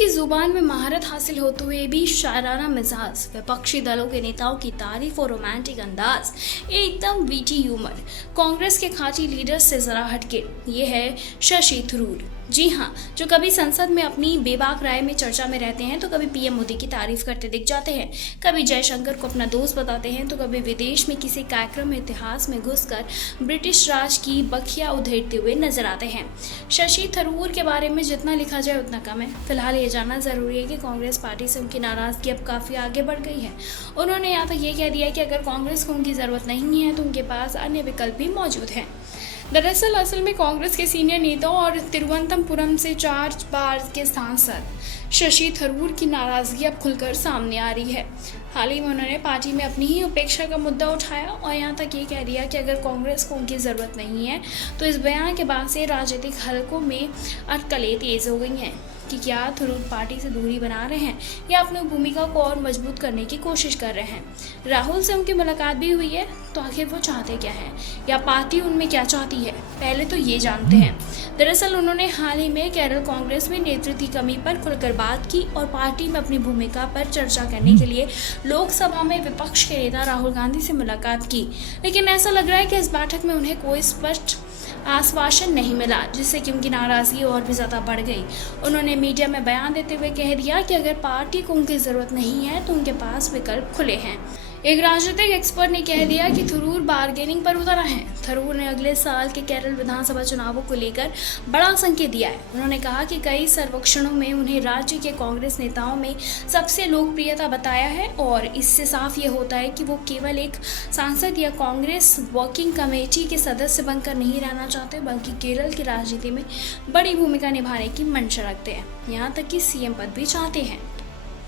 की जुबान में महारत हासिल होते हुए भी शायराना मिजाज, विपक्षी दलों के नेताओं की तारीफ और रोमांटिक अंदाज, एकदम वीटी ह्यूमर। कांग्रेस के खाटी लीडर से जरा हटके, ये है शशि थरूर। जी हाँ, जो कभी संसद में अपनी बेबाक राय में चर्चा में रहते हैं तो कभी पीएम मोदी की तारीफ करते दिख जाते हैं, कभी जयशंकर को अपना दोस्त बताते हैं तो कभी विदेश में किसी कार्यक्रम में इतिहास में घुसकर ब्रिटिश राज की बखिया उधेड़ते हुए नजर आते हैं। शशि थरूर के बारे में जितना लिखा जाए उतना कम है। फिलहाल ये जानना जरूरी है कि कांग्रेस पार्टी से उनकी नाराजगी अब काफी आगे बढ़ गई है। उन्होंने यहाँ तक ये कह दिया कि अगर कांग्रेस को उनकी जरूरत नहीं है तो उनके पास अन्य विकल्प भी मौजूद हैं। दरअसल असल में कांग्रेस के सीनियर नेताओं और तिरुवनंतपुरम से 4 बार के सांसद शशि थरूर की नाराजगी अब खुलकर सामने आ रही है। हाल ही में उन्होंने पार्टी में अपनी ही उपेक्षा का मुद्दा उठाया और यहाँ तक ये कह दिया कि अगर कांग्रेस को उनकी ज़रूरत नहीं है तो इस बयान के बाद से राजनीतिक हलकों में अटकलें तेज हो गई हैं कि क्या थरूर पार्टी से दूरी बना रहे हैं या अपनी भूमिका को और मजबूत करने की कोशिश कर रहे हैं। राहुल से उनकी मुलाकात भी हुई है, तो आखिर वो चाहते क्या हैं या पार्टी उनमें क्या चाहती है, पहले तो ये जानते हैं। दरअसल उन्होंने हाल ही में केरल कांग्रेस में नेतृत्व की कमी पर खुलकर बात की और पार्टी में अपनी भूमिका पर चर्चा करने के लिए लोकसभा में विपक्ष के नेता राहुल गांधी से मुलाकात की। लेकिन ऐसा लग रहा है कि इस बैठक में उन्हें कोई स्पष्ट आश्वासन नहीं मिला, जिससे कि उनकी नाराजगी और भी ज़्यादा बढ़ गई। उन्होंने मीडिया में बयान देते हुए कह दिया कि अगर पार्टी को उनकी ज़रूरत नहीं है तो उनके पास विकल्प खुले हैं। एक राजनीतिक एक्सपर्ट ने कह दिया कि थरूर बार्गेनिंग पर उतरा है। थरूर ने अगले साल के केरल विधानसभा चुनावों को लेकर बड़ा संकेत दिया है। उन्होंने कहा कि कई सर्वेक्षणों में उन्हें राज्य के कांग्रेस नेताओं में सबसे लोकप्रियता बताया है और इससे साफ ये होता है कि वो केवल एक सांसद या कांग्रेस वर्किंग कमेटी के सदस्य बनकर नहीं रहना चाहते, बल्कि केरल की राजनीति में बड़ी भूमिका निभाने की मंशा रखते हैं, यहाँ तक कि सीएम पद भी चाहते हैं।